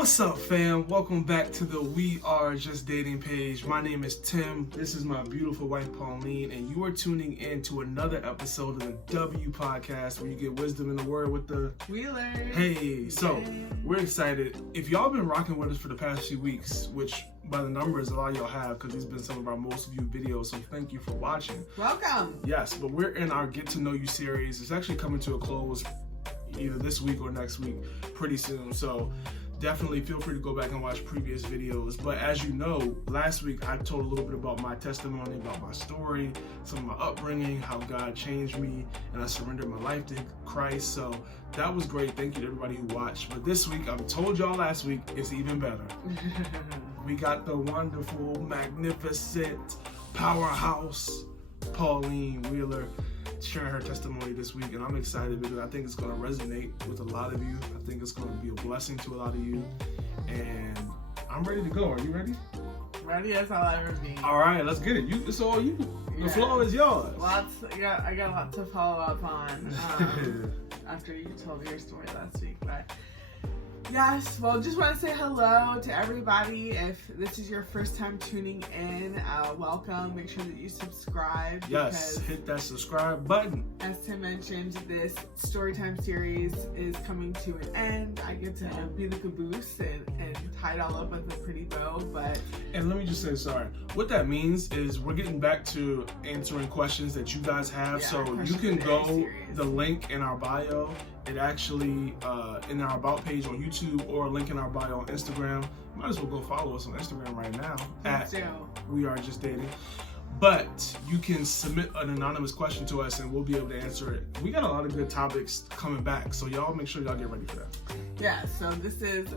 What's up, fam? Welcome back to the We Are Just Dating page. My name is Tim. This is my beautiful wife, Pauline, and you are tuning in to another episode of the W Podcast, where you get wisdom in the word with the Wheelers. Hey, so we're excited. If y'all been rocking with us for the past few weeks, which by the numbers a lot of y'all have, because these been some of our most viewed videos, so thank you for watching. Welcome. Yes, but we're in our Get to Know You series. It's actually coming to a close either this week or next week pretty soon, so definitely feel free to go back and watch previous videos. But as you know, last week I told a little bit about my testimony, about my story, some of my upbringing, how God changed me, and I surrendered my life to Christ. So that was great. Thank you to everybody who watched. But this week, I told y'all last week, it's even better. We got the wonderful, magnificent, powerhouse Pauline Wheeler sharing her testimony this week, and I'm excited because I think it's going to resonate with a lot of you. I think it's going to be a blessing to a lot of you, and I'm ready to go. Are you ready? Ready as I'll ever be. All right, let's get it. It's all you. The floor is yours. I got a lot to follow up on after you told your story last week, but yes, well, just want to say hello to everybody. If this is your first time tuning in, welcome. Make sure that you subscribe. Yes, hit that subscribe button. As Tim mentioned, this Storytime series is coming to an end. I get to be the caboose and tie it all up with a pretty bow, And let me just say, sorry. What that means is we're getting back to answering questions that you guys have. So you can go the link in our bio. It actually in our about page on YouTube, or a link in our bio on Instagram. Might as well go follow us on Instagram right now at We Are Just Dating. But you can submit an anonymous question to us and we'll be able to answer it. We got a lot of good topics coming back, so y'all make sure y'all get ready for that. Yeah, so this is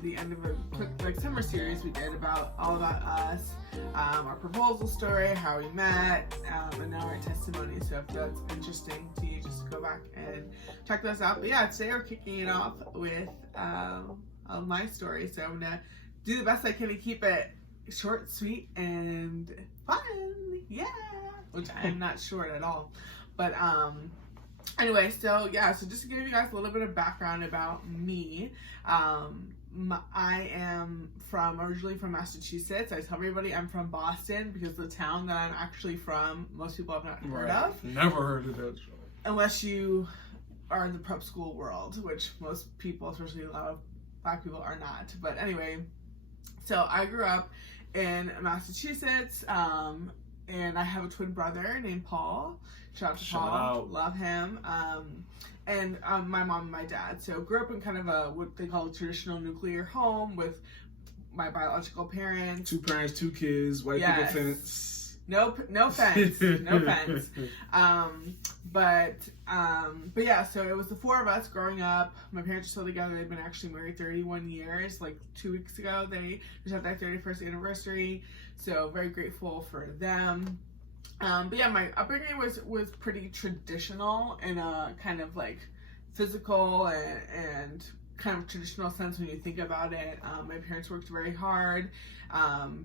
the end of a quick summer series we did all about us, our proposal story, how we met, and now our testimony. So if that's interesting to you, just go back and check those out. But yeah, today we're kicking it off with my story. So I'm gonna do the best I can to keep it short, sweet, and fun. Yeah, which I'm not short at all. But anyway, so just to give you guys a little bit of background about me. I am originally from Massachusetts. I tell everybody I'm from Boston because the town that I'm actually from, most people have not heard of. Never heard of that. Unless you are in the prep school world, which most people, especially a lot of Black people, are not. But anyway, so I grew up in Massachusetts, and I have a twin brother named Paul. Shout out to Paul. Love him. And my mom and my dad. So grew up in kind of what they call a traditional nuclear home with my biological parents. 2 parents, 2 kids, white people fence. No fence. No fence. But yeah, so it was the 4 of us growing up. My parents are still together. They've been actually married 31 years. Like 2 weeks ago, they just had their 31st anniversary. So very grateful for them. But yeah, my upbringing was pretty traditional in a kind of like physical and kind of traditional sense when you think about it. My parents worked very hard.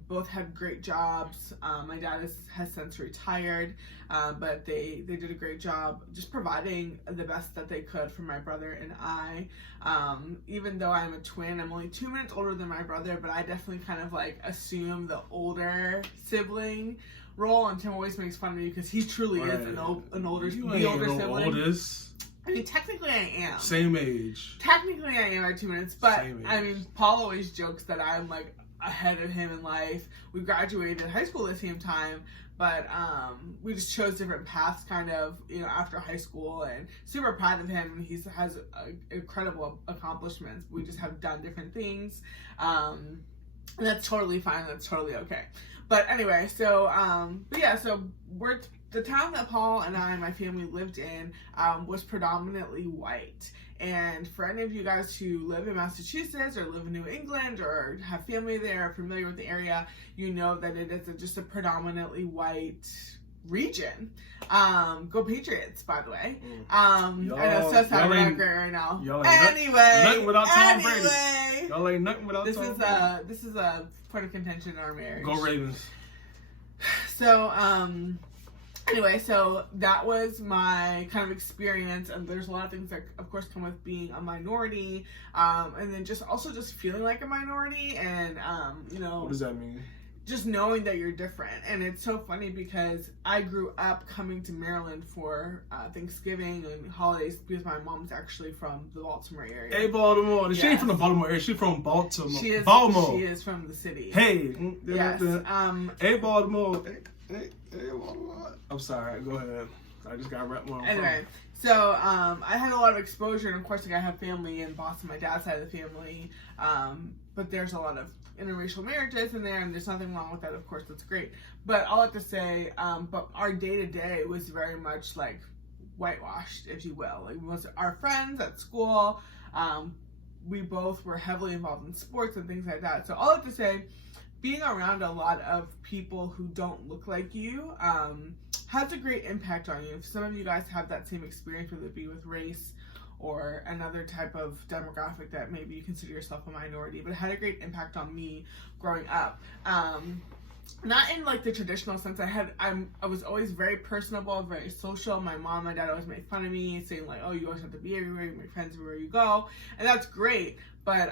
Both had great jobs. My dad has since retired, but they did a great job just providing the best that they could for my brother and I. Even though I'm a twin, I'm only 2 minutes older than my brother, but I definitely kind of like assume the older sibling role, and Tim always makes fun of me because he truly is an older sibling. Oldest. I mean, technically I am. Same age. Technically I am at 2 minutes, but I mean, Paul always jokes that I'm like ahead of him in life. We graduated high school at the same time, but we just chose different paths kind of, after high school, and super proud of him. He has incredible accomplishments. We just have done different things, and that's totally fine. That's totally okay. But anyway, so the town that Paul and my family lived in was predominantly white. And for any of you guys who live in Massachusetts or live in New England or have family there or familiar with the area, you know that it is just a predominantly white region. Go Patriots, by the way. I know, so sad we're not great right now. Nothing without Tom Brady. Y'all ain't nothing without Tom Brady. This is a point of contention in our marriage. Go Ravens. So, Anyway, so that was my kind of experience, and there's a lot of things that, of course, come with being a minority, and then just feeling like a minority, and you know, what does that mean? Just knowing that you're different. And it's so funny because I grew up coming to Maryland for Thanksgiving and holidays because my mom's actually from the Baltimore area. Hey, Baltimore. Yes. She ain't from the Baltimore area. She's from Baltimore. She is. Baltimore. She is from the city. Hey. Yes. Hey, Baltimore. Hey, Baltimore. I'm sorry. Go ahead. I just got wrapped more. Anyway, so I had a lot of exposure, and of course, like, I have family in Boston, my dad's side of the family, but there's a lot of interracial marriages in there, and there's nothing wrong with that. Of course, that's great. But all I have to say, but our day-to-day was very much like whitewashed, if you will. Like, most our friends at school, we both were heavily involved in sports and things like that. So all I have to say, being around a lot of people who don't look like you has a great impact on you. If some of you guys have that same experience, whether it be with race or another type of demographic that maybe you consider yourself a minority, but it had a great impact on me growing up. Not in like the traditional sense. I was always very personable, very social. My mom and my dad always made fun of me, saying like, "Oh, you always have to be everywhere. You make friends everywhere you go," and that's great. But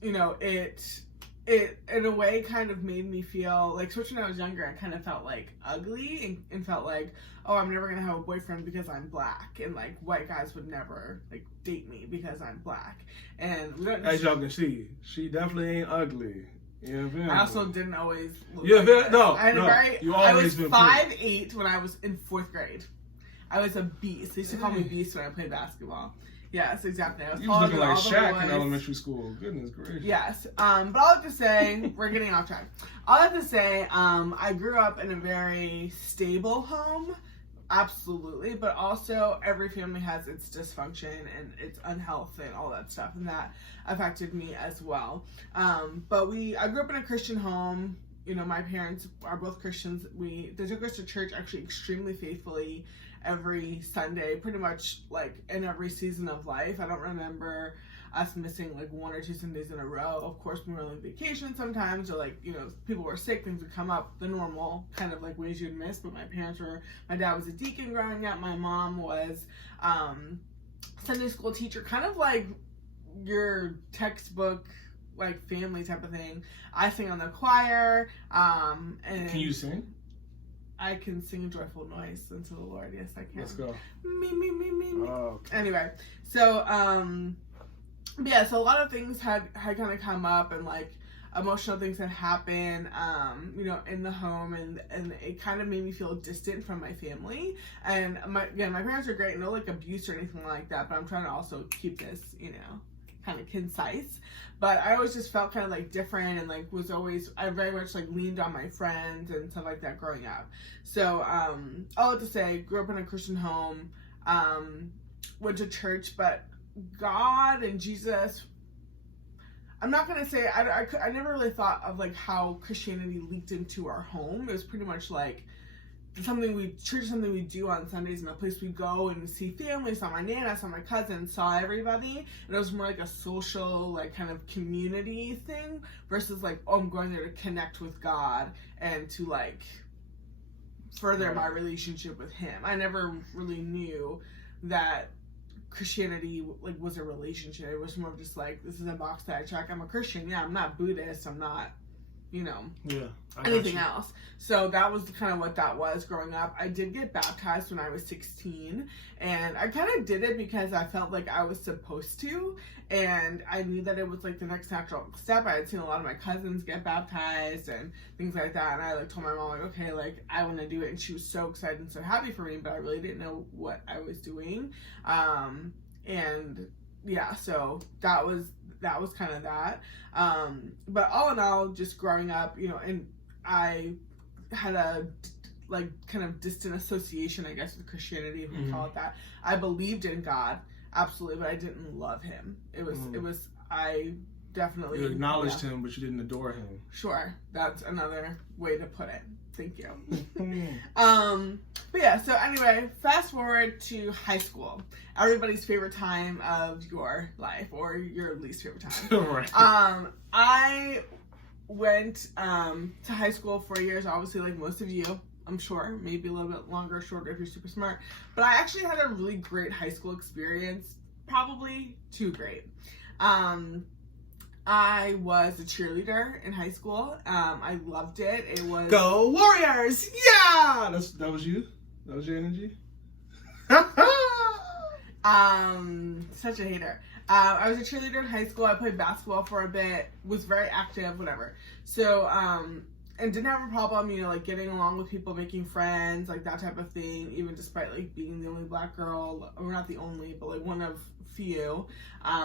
you know, it in a way kind of made me feel like, especially when I was younger, I kind of felt like ugly and felt like, oh, I'm never gonna have a boyfriend because I'm black, and like white guys would never like date me because I'm black. And we don't. As y'all can see, she definitely ain't ugly. Yeah, I also didn't always look yeah, like no, you always I was 5'8" when I was in 4th grade. I was a beast. They used to call me Beast when I played basketball. Yes, exactly. I was looking like Shaq in elementary school. Goodness gracious. Yes. But all I have to say, we're getting off track. All I have to say, I grew up in a very stable home. Absolutely. But also, every family has its dysfunction and its unhealth and all that stuff. And that affected me as well. But I grew up in a Christian home. You know, my parents are both Christians. They took us to church actually extremely faithfully every Sunday, pretty much like in every season of life. I don't remember us missing like 1 or 2 Sundays in a row. Of course, we were on vacation sometimes, or like, you know, people were sick, things would come up, the normal kind of like ways you'd miss. But my dad was a deacon growing up. My mom was Sunday school teacher, kind of like your textbook like family type of thing. I sing on the choir. And can you sing? I can sing a joyful noise unto the Lord. Yes, I can. Let's go. Me. Oh, okay. Anyway, so yeah, so a lot of things had kind of come up, and like emotional things had happened, you know, in the home, and it kind of made me feel distant from my family. And my parents are great, no like abuse or anything like that, but I'm trying to also keep this, you know, kind of concise. But I always just felt kind of like different, and like I very much like leaned on my friends and stuff like that growing up. So all I have to say, grew up in a Christian home, went to church, but God and Jesus, I'm not gonna say I never really thought of like how Christianity leaked into our home. It was pretty much like church is something we do on Sundays, and a place we go and see family, saw my nana, saw my cousins, saw everybody. And it was more like a social, like kind of community thing versus like, oh, I'm going there to connect with God and to like further my relationship with Him. I never really knew that Christianity like was a relationship. It was more of just like, this is a box that I check. I'm a Christian. Yeah, I'm not Buddhist. I'm not, you know, anything else. So that was kind of what that was growing up. I did get baptized when I was 16, and I kind of did it because I felt like I was supposed to, and I knew that it was like the next natural step. I had seen a lot of my cousins get baptized and things like that, and I like told my mom like, okay, like I want to do it, and she was so excited and so happy for me, but I really didn't know what I was doing. And yeah, so that was kind of that. But all in all, just growing up, you know, and I had a like kind of distant association, I guess, with Christianity, if you call it that. I believed in God, absolutely, but I didn't love Him. I definitely... You acknowledged Him, but you didn't adore Him. Sure, that's another way to put it. Thank you. But yeah, so anyway, fast forward to high school. Everybody's favorite time of your life, or your least favorite time. Right. I went to high school for years, obviously, like most of you. I'm sure. Maybe a little bit longer or shorter if you're super smart. But I actually had a really great high school experience. Probably too great. I was a cheerleader in high school. I loved it. It was Go Warriors! Yeah! That was you? That was your energy? Such a hater. I was a cheerleader in high school. I played basketball for a bit, was very active, whatever. So, and didn't have a problem, you know, like getting along with people, making friends, like that type of thing, even despite like being the only black girl, or not the only, but like one of few.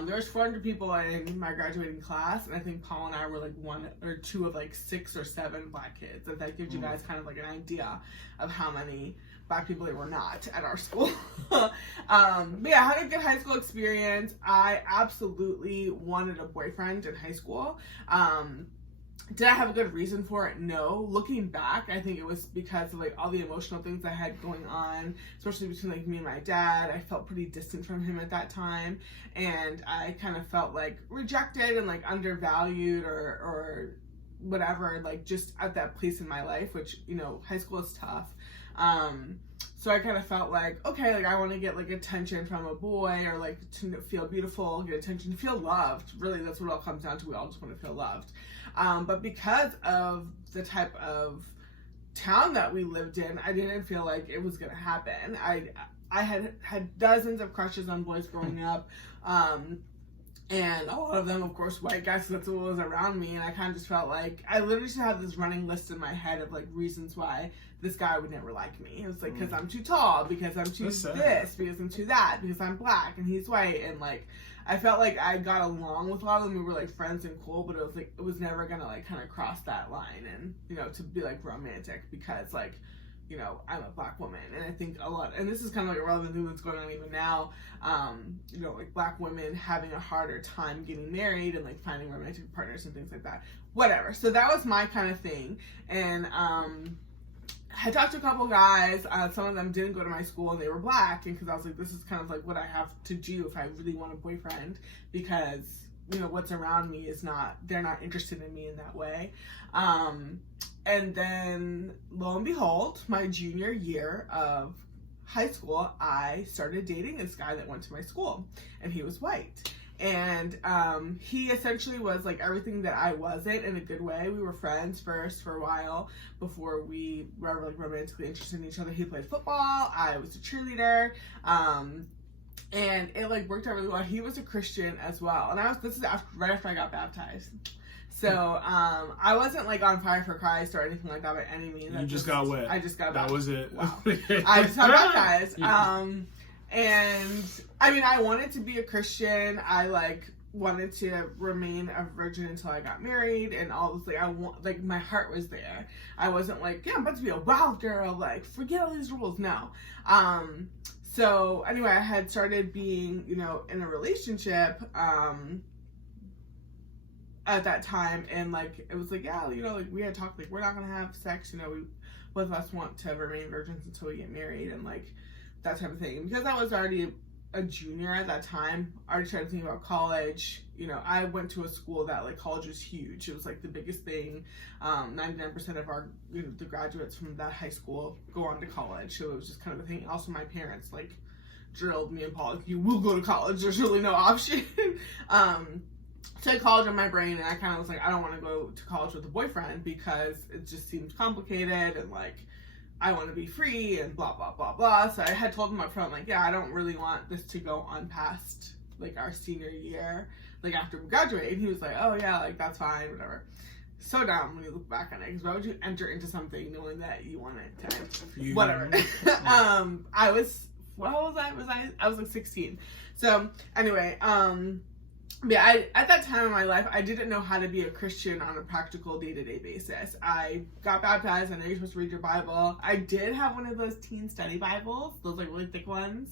There was 400 people in my graduating class, and I think Paul and I were like one or two of like 6 or 7 black kids. If that gives you guys kind of like an idea of how many black people there were not at our school. But yeah, I had a good high school experience. I absolutely wanted a boyfriend in high school. Did I have a good reason for it? No. Looking back, I think it was because of like all the emotional things I had going on, especially between like me and my dad. I felt pretty distant from him at that time, and I kind of felt like rejected and like undervalued or whatever, like just at that place in my life, which, you know, high school is tough. So I kind of felt like, okay, like I want to get like attention from a boy, or like to feel beautiful, get attention, feel loved. Really, that's what it all comes down to. We all just want to feel loved. But because of the type of town that we lived in, I didn't feel like it was going to happen. I had dozens of crushes on boys growing up. And a lot of them, of course, white guys, so that's what was around me. And I kind of just felt like, I literally just had this running list in my head of like reasons why this guy would never like me. It was like, because I'm too tall, because I'm too this, because I'm too that, because I'm black and he's white. And like, I felt like I got along with a lot of them. We were like friends and cool, but it was like, it was never gonna like kind of cross that line and, you know, to be like romantic, because like, you know, I'm a black woman. And I think a lot, and this is kind of like a relevant thing that's going on even now, you know, like black women having a harder time getting married and like finding romantic partners and things like that. Whatever. So that was my kind of thing. And I talked to a couple guys. Some of them didn't go to my school and they were black. And because I was like, this is kind of like what I have to do if I really want a boyfriend, because, you know, what's around me is not, they're not interested in me in that way. And then, lo and behold, my junior year of high school, I started dating this guy that went to my school, and he was white. And he essentially was like everything that I wasn't, in a good way. We were friends first for a while before we were like romantically interested in each other. He played football, I was a cheerleader, and it like worked out really well. He was a Christian as well, and this is right after I got baptized. So, I wasn't like on fire for Christ or anything like that by any means. You just got wet. I just got that baptized. That was it. Wow. I just got baptized. And I mean, I wanted to be a Christian. I like wanted to remain a virgin until I got married and all this. Like, my heart was there. I wasn't like, yeah, I'm about to be a wild girl. Like, forget all these rules. No. So anyway, I had started being, you know, in a relationship, at that time, and like it was like, yeah, you know, like we had talked like we're not gonna have sex, you know, we both of us want to remain virgins until we get married, and like that type of thing. And because I was already a junior at that time, I already started thinking about college. You know, I went to a school that like college was huge. It was like the biggest thing. 99% of our, you know, the graduates from that high school go on to college, so it was just kind of a thing. Also, my parents like drilled me and Paul, like, you will go to college, there's really no option. So I had college in my brain, and I kind of was like, I don't want to go to college with a boyfriend because it just seems complicated, and like I want to be free and blah blah blah blah. So I had told him up front, like, yeah, I don't really want this to go on past like our senior year, like after we graduate. And he was like, oh yeah, like that's fine, whatever. So dumb when you look back on it, because why would you enter into something knowing that you want it to end? Whatever. I was, what was I was like 16. So anyway, yeah, at that time in my life, I didn't know how to be a Christian on a practical day-to-day basis. I got baptized. I know you're supposed to read your Bible. I did have one of those teen study Bibles, those like really thick ones.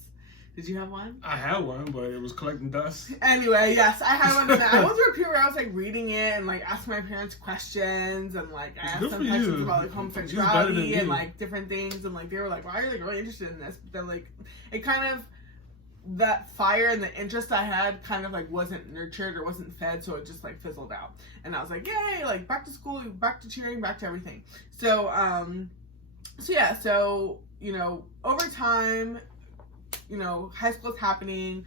Did you have one? I had one, but it was collecting dust. Anyway, yes, I had one of that. I went through a period where I was like reading it and like asking my parents questions, and like I asked them questions about like homosexuality and like different things, and like they were like, "Why are you like really interested in this?" But then like it kind of, that fire and the interest I had kind of like wasn't nurtured or wasn't fed, so it just like fizzled out. And I was like, yay, like back to school, back to cheering, back to everything. So So yeah, so, you know, over time, you know, high school's happening.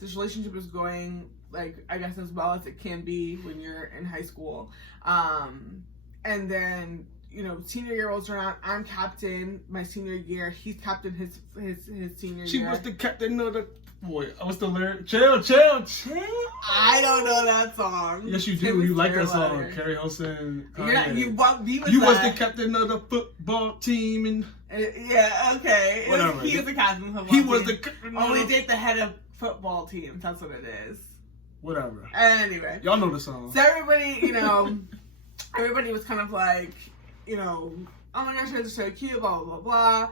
This relationship is going, like, I guess as well as it can be when you're in high school. And then, you know, senior year rolls around. I'm captain my senior year. He's captain his senior year. She was the captain of the... Boy, what's the lyric? Chill. I don't know that song. Yes, you do. You like that song. Carrie Hilson. You was the captain of the football team. And yeah, okay. Whatever. He was the captain of the football He team. was the captain. Only date the head of football teams. That's what it is. Whatever. Anyway. Y'all know the song. So everybody, you know, everybody was kind of like, you know, oh my gosh, you guys are so cute, blah, blah, blah, blah.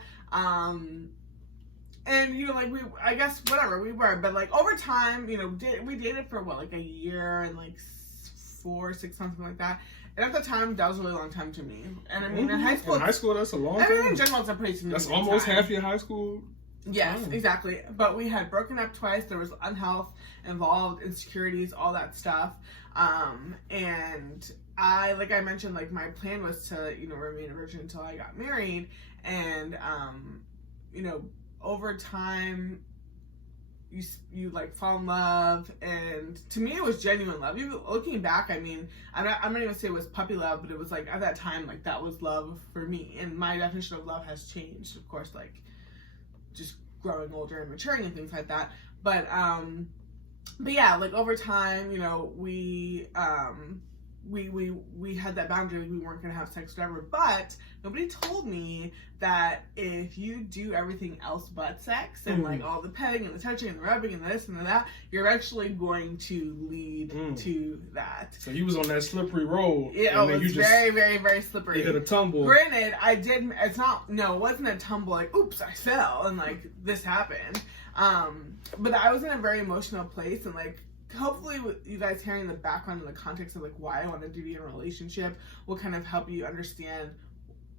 And, you know, like, I guess, whatever, we were. But, like, over time, you know, we dated for, what, like, a year and, like, 4, 6 months, something like that. And at the time, that was a really long time to me. And, I mean, in high school... In high school, that's a long time. I mean, in general, it's a pretty significant That's almost time. half your high school. Yes, exactly. But we had broken up twice. There was unhealth involved, insecurities, all that stuff. And like I mentioned, like, my plan was to, you know, remain a virgin until I got married. And, you know, over time, you like fall in love, and to me it was genuine love. Even looking back, I mean, I'm not even say it was puppy love, but it was like at that time, like, that was love for me. And my definition of love has changed, of course, like just growing older and maturing and things like that. But yeah, like over time, you know, we had that boundary. We weren't gonna have sex, whatever. But nobody told me that if you do everything else but sex and like all the petting and the touching and the rubbing and this and that, you're eventually going to lead to that. So you was on that slippery road. Yeah, it was very, very, very slippery. You hit a tumble. Granted, it wasn't a tumble like, oops, I fell and like this happened. But I was in a very emotional place, and like, hopefully with you guys hearing the background and the context of like why I wanted to be in a relationship will kind of help you understand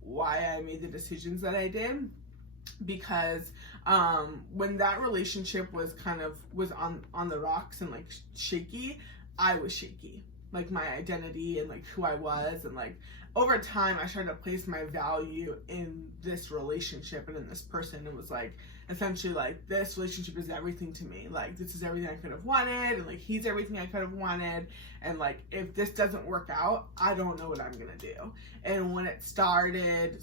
why I made the decisions that I did. Because when that relationship was on the rocks and like shaky, I was shaky. Like my identity and like who I was, and like over time I started to place my value in this relationship and in this person. It was like essentially like, this relationship is everything to me. Like, this is everything I could have wanted, and like he's everything I could have wanted. And like, if this doesn't work out, I don't know what I'm gonna do. And when it started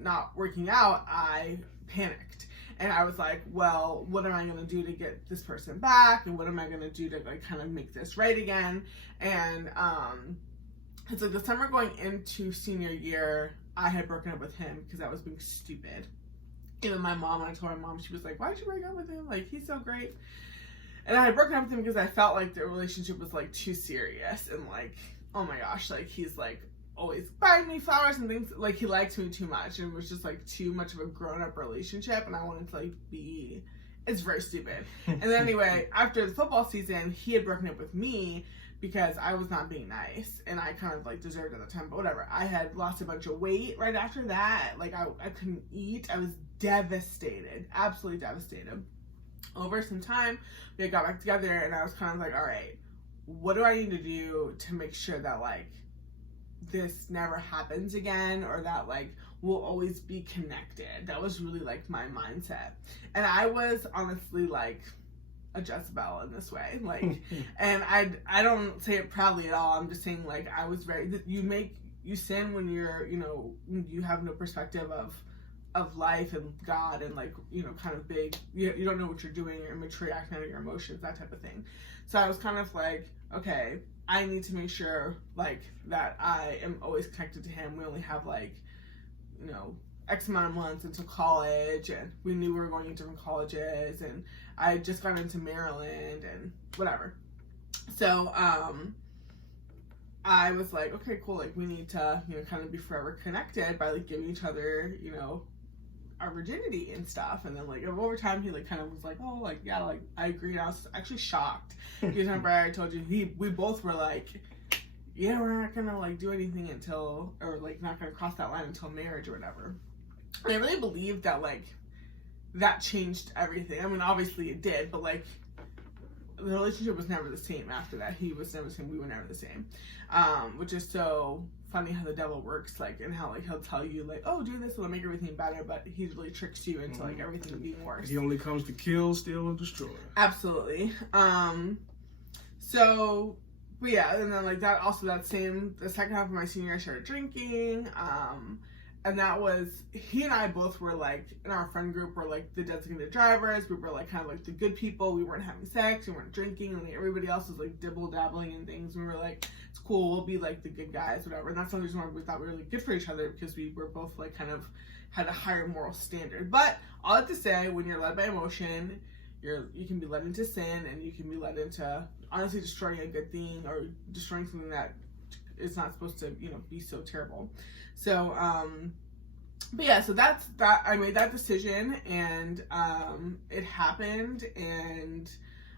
not working out, I panicked. And I was like, well, what am I going to do to get this person back? And what am I going to do to like kind of make this right again? And it's like the summer going into senior year, I had broken up with him because I was being stupid. Even my mom, when I told my mom, she was like, why'd you break up with him? Like, he's so great. And I had broken up with him because I felt like the relationship was like too serious. And like, oh my gosh, like he's like always buying me flowers and things. Like, he liked me too much, and it was just like too much of a grown-up relationship, and I wanted to like be... It's very stupid. And then anyway, after the football season, he had broken up with me because I was not being nice, and I kind of like deserved it at the time, but whatever. I had lost a bunch of weight right after that. Like, I couldn't eat. I was devastated, absolutely devastated. Over some time, we got back together, and I was kind of like, all right, what do I need to do to make sure that like this never happens again, or that like we'll always be connected? That was really like my mindset. And I was honestly like a Jezebel in this way, like, and I don't say it proudly at all. I'm just saying, like, I was very, you sin when you're, you know, you have no perspective of life and God, and like, you know, kind of big, you don't know what you're doing, you're immature, acting out of your emotions, that type of thing. So I was kind of like, okay, I need to make sure like that I am always connected to him. We only have like, you know, X amount of months until college, and we knew we were going to different colleges, and I just got into Maryland and whatever. So I was like, okay, cool, like we need to, you know, kind of be forever connected by like giving each other, you know, our virginity and stuff. And then like over time, he like kind of was like, oh, like, yeah, like I agree. And I was actually shocked because remember I told you we both were like, yeah, we're not gonna like do anything until, or like not gonna cross that line until marriage or whatever. And I really believed that like that changed everything. I mean, obviously it did, but like the relationship was never the same after that. He was never the same. We were never the same. Which is so funny how the devil works, like, and how, like, he'll tell you, like, oh, do this, it'll make everything better, but he really tricks you into, like, everything being worse. He only comes to kill, steal, and destroy. Absolutely. So, but yeah, and then, like, that, also the second half of my senior year, I started drinking, and that was, he and I both were, like, in our friend group, were, like, the designated drivers. We were, like, kind of, like, the good people. We weren't having sex. We weren't drinking. And, like, everybody else was, like, dibble-dabbling in things. We were, like, it's cool. We'll be, like, the good guys, whatever. And that's the reason why we thought we were, like, good for each other, because we were both, like, kind of had a higher moral standard. But all that to say, when you're led by emotion, you can be led into sin, and you can be led into, honestly, destroying a good thing, or destroying something that is not supposed to, you know, be so terrible. So, but yeah, so that's that. I made that decision, and it happened, and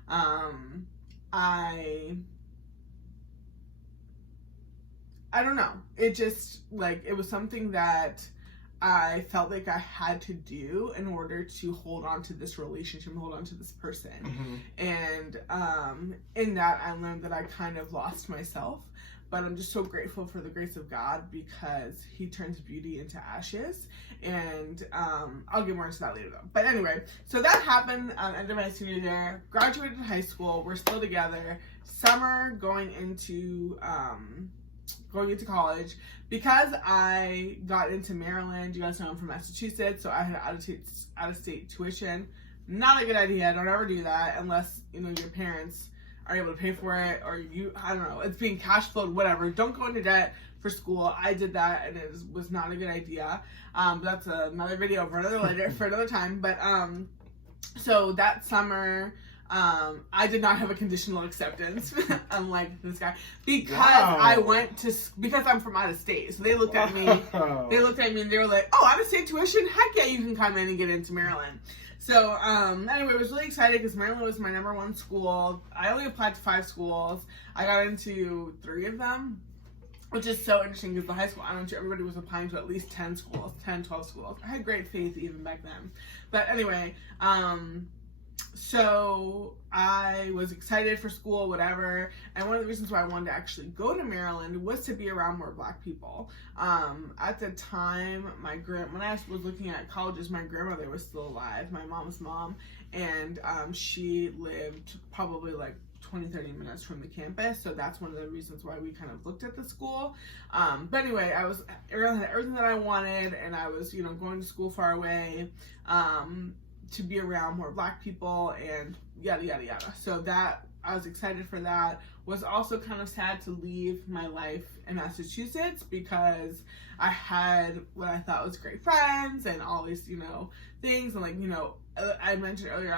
I don't know. It just, like, it was something that I felt like I had to do in order to hold on to this relationship, hold on to this person. And in that, I learned that I kind of lost myself. But I'm just so grateful for the grace of God, because he turns beauty into ashes. And I'll get more into that later, though. But anyway, so that happened end of my senior year. Graduated high school. We're still together. Summer going into college. Because I got into Maryland, you guys know I'm from Massachusetts, so I had out-of-state tuition. Not a good idea. Don't ever do that unless, you know, your parents are able to pay for it, or I don't know, it's being cash flowed, whatever. Don't go into debt for school. I did that, and it was not a good idea. That's another video for another time. But so that summer, I did not have a conditional acceptance, unlike this guy, because because I'm from out of state. So they looked at me, and they were like, oh, out of state tuition? Heck yeah, you can come in and get into Maryland. So, anyway, I was really excited because Maryland was my #1 school. I only applied to 5 schools. I got into 3 of them, which is so interesting because the high school I went to, everybody was applying to at least 10 schools, 10, 12 schools. I had great faith even back then. But anyway, so I was excited for school, whatever. And one of the reasons why I wanted to actually go to Maryland was to be around more Black people. At the time, when I was looking at colleges, my grandmother was still alive, my mom's mom, and she lived probably like 20-30 minutes from the campus. So that's one of the reasons why we kind of looked at the school. But anyway, I had everything that I wanted, and I was, you know, going to school far away, to be around more Black people, and yada yada yada. So that, I was excited for that. Was also kind of sad to leave my life in Massachusetts, because I had what I thought was great friends and all these, you know, things. And like, you know, I mentioned earlier,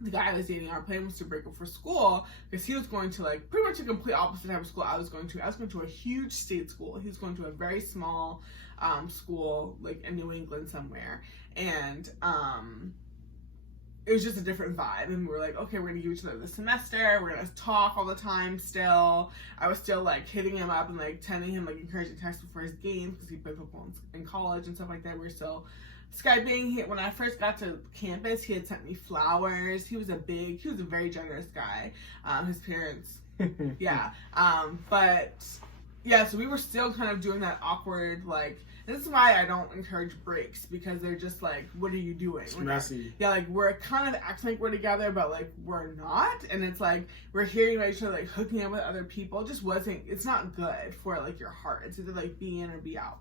the guy I was dating, our plan was to break up for school, because he was going to, like, pretty much a complete opposite type of school I was going to. I was going to a huge state school. He was going to a very small school, like in New England somewhere. And it was just a different vibe. And we were like, okay, we're gonna give each other this semester. We're gonna talk all the time still. I was still, like, hitting him up and, like, sending him, like, encouraging texts before his games, because he played football in college and stuff like that. We were still Skyping. When I first got to campus, he had sent me flowers. He was a very generous guy. His parents, yeah. But yeah, so we were still kind of doing that awkward, like, and this is why I don't encourage breaks, because they're just like, what are you doing? It's messy. Yeah, like, we're kind of acting like we're together, but, like, we're not. And it's like, we're hearing about each other, like, hooking up with other people. It just it's not good for, like, your heart. It's either, like, be in or be out.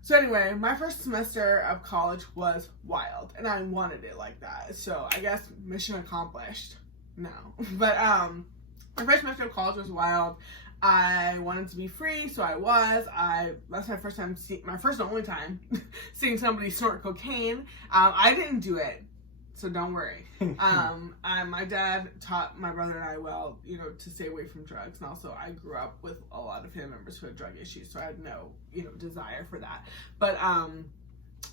So anyway, my first semester of college was wild, and I wanted it like that. So I guess mission accomplished. No. But my first semester of college was wild. I wanted to be free, so that's my first time, my first and only time seeing somebody snort cocaine. I didn't do it, so don't worry. My dad taught my brother and I well, you know, to stay away from drugs. And also, I grew up with a lot of family members who had drug issues, so I had no, you know, desire for that. But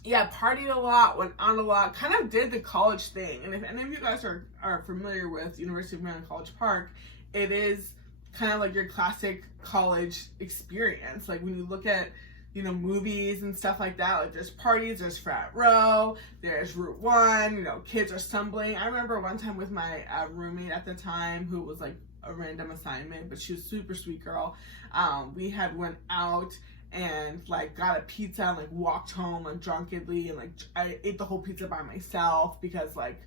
yeah, partied a lot, went out a lot, kind of did the college thing. And if any of you guys are familiar with University of Maryland College Park, it is kind of like your classic college experience. Like, when you look at you know, movies and stuff like that. Like there's parties, there's frat row, there's Route 1, you know, kids are stumbling. I remember one time with my roommate at the time who was like a random assignment, but she was a super sweet girl. We had went out and like got a pizza and like walked home like drunkenly, and like I ate the whole pizza by myself because like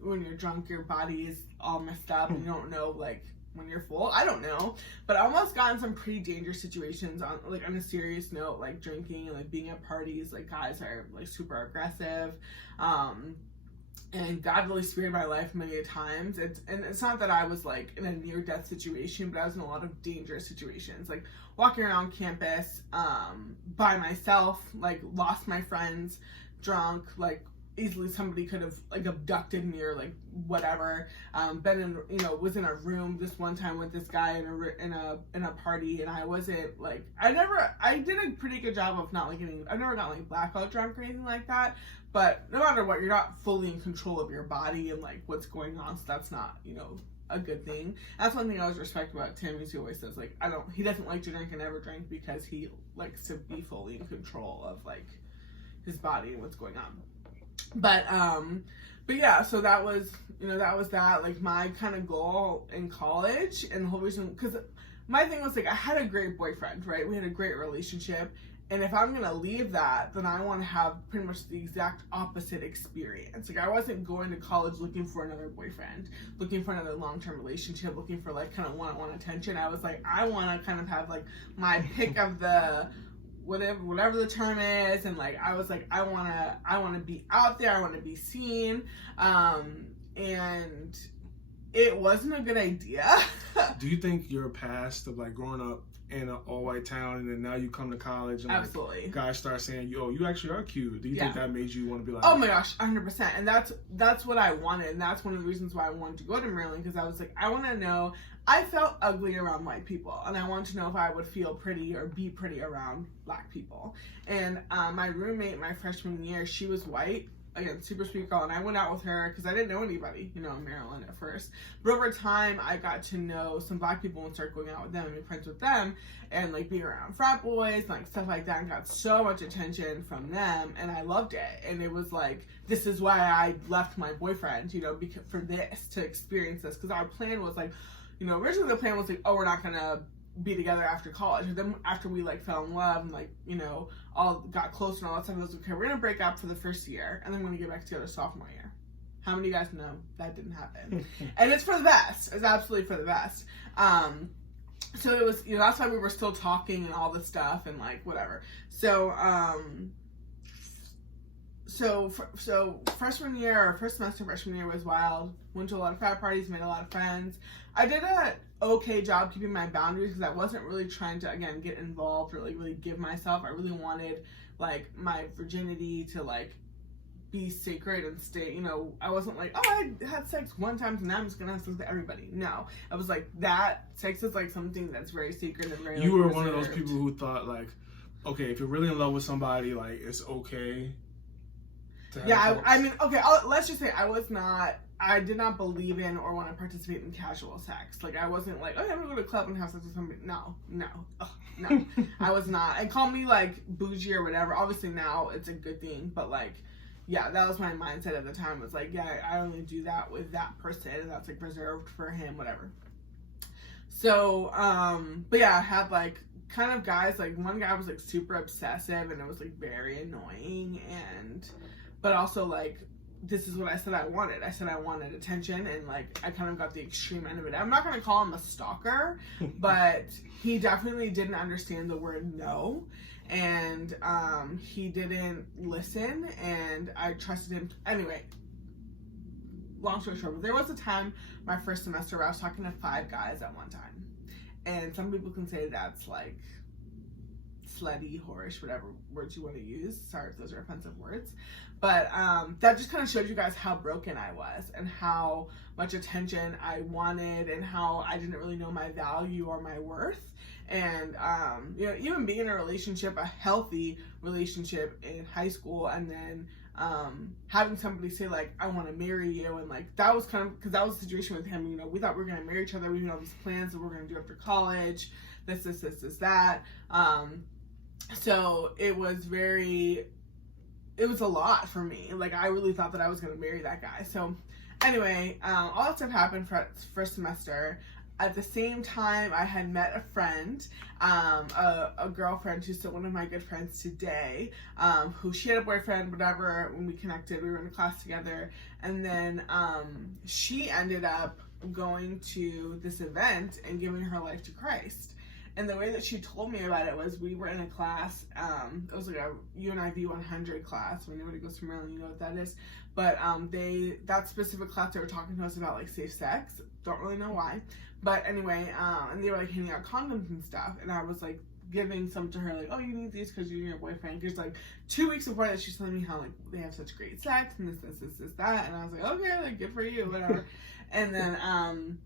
when you're drunk your body is all messed up and you don't know like when you're full. I don't know, but I almost got in some pretty dangerous situations on a serious note, like drinking and like being at parties. Like guys are like super aggressive, and God really spared my life many times. It's not that I was like in a near-death situation, but I was in a lot of dangerous situations, like walking around campus by myself, like lost my friends, drunk, like easily somebody could have like abducted me or like whatever. Been in, you know, was in a room this one time with this guy in a party, and I wasn't like, I did a pretty good job of not like I never got like blackout drunk or anything like that. But no matter what, you're not fully in control of your body and like what's going on, so that's not, you know, a good thing. That's one thing I always respect about Tim, is he always says like, he doesn't like to drink and never drink because he likes to be fully in control of like his body and what's going on. But yeah, so that was, you know, that like my kind of goal in college. And the whole reason, because my thing was like, I had a great boyfriend, right? We had a great relationship, and if I'm gonna leave that, then I want to have pretty much the exact opposite experience. Like I wasn't going to college looking for another boyfriend, looking for another long-term relationship, looking for like kind of one-on-one attention. I was like, I want to kind of have like my pick of the whatever the term is, and like I was like, I want to be out there, I want to be seen, and it wasn't a good idea. Do you think your past of like growing up in an all-white town, and then now you come to college and Absolutely. Like guys start saying, yo, you actually are cute, do you think that made you want to be like, oh my gosh, 100%. And that's what I wanted, and that's one of the reasons why I wanted to go to Maryland, because I was like, I want to know, I felt ugly around white people, and I wanted to know if I would feel pretty or be pretty around black people. And my roommate my freshman year, she was white, again, super sweet girl, and I went out with her because I didn't know anybody, you know, in Maryland at first. But over time, I got to know some black people and start going out with them and be friends with them, and like being around frat boys and like stuff like that, and got so much attention from them, and I loved it. And it was like, this is why I left my boyfriend, you know, for this, to experience this, because our plan was like, you know, originally the plan was like, oh, we're not gonna be together after college. And then after we like fell in love and like, you know, all got close and all that stuff, it was okay, we're gonna break up for the first year and then we're gonna get back together sophomore year. How many of you guys know that didn't happen? And it's for the best. It's absolutely for the best. So it was, you know, that's why we were still talking and all this stuff and like whatever. So freshman year, or first semester freshman year was wild. Went to a lot of frat parties, made a lot of friends. I did a okay job keeping my boundaries because I wasn't really trying to, again, get involved or like really give myself. I really wanted like my virginity to like be sacred and stay, you know, I wasn't like, oh, I had sex one time and now I'm just gonna have sex with everybody. No, I was like, that sex is like something that's very sacred and very, you were one of those people who thought like, okay, if you're really in love with somebody, like it's okay. Yeah, I mean, okay, let's just say I did not believe in or want to participate in casual sex. Like, I wasn't like, oh, yeah, I'm gonna go to a club and have sex with somebody. No. I was not. And call me, like, bougie or whatever. Obviously, now it's a good thing. But, like, yeah, that was my mindset at the time. Was like, yeah, I only do that with that person. And that's, like, reserved for him, whatever. So, but, yeah, I had, like, kind of guys. Like, one guy was, like, super obsessive. And it was, like, very annoying. But also, like, this is what I said I wanted. I said I wanted attention, and, like, I kind of got the extreme end of it. I'm not going to call him a stalker, but he definitely didn't understand the word no, and he didn't listen, and I trusted him. Anyway, long story short, there was a time my first semester where I was talking to 5 guys at one time, and some people can say that's, like, slutty, whorish, whatever words you want to use. Sorry if those are offensive words. But that just kind of showed you guys how broken I was and how much attention I wanted and how I didn't really know my value or my worth. And, you know, even being in a relationship, a healthy relationship in high school, and then having somebody say, like, I want to marry you, and, like, that was kind of, because that was the situation with him, you know, we thought we were going to marry each other, we had all these plans that we were going to do after college, this, that, So it was a lot for me. Like, I really thought that I was going to marry that guy. So anyway, all that stuff happened for first semester. At the same time, I had met a friend, a girlfriend who's still one of my good friends today, who she had a boyfriend, whatever. When we connected, we were in a class together. And then she ended up going to this event and giving her life to Christ. And the way that she told me about it was, we were in a class, it was like a UNIV 100 class. When anybody goes to Maryland, you know what that is. But that specific class, they were talking to us about like safe sex. Don't really know why. But anyway, and they were like handing out condoms and stuff. And I was like giving some to her, like, oh, you need these because you and your boyfriend. Because like 2 weeks before that, she's telling me how like they have such great sex and this, that. And I was like, okay, like good for you, whatever. And then,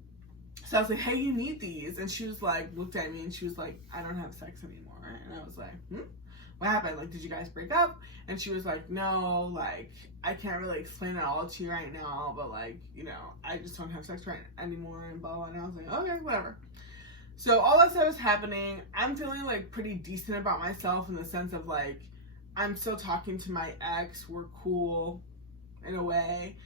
so I was like, hey, you need these. And she was like, looked at me and she was like, I don't have sex anymore. And I was like, what happened? Like, did you guys break up? And she was like, no, like, I can't really explain it all to you right now, but like, you know, I just don't have sex right anymore and blah, blah. And I was like, okay, whatever. So all that stuff is happening. I'm feeling like pretty decent about myself in the sense of like, I'm still talking to my ex. We're cool in a way.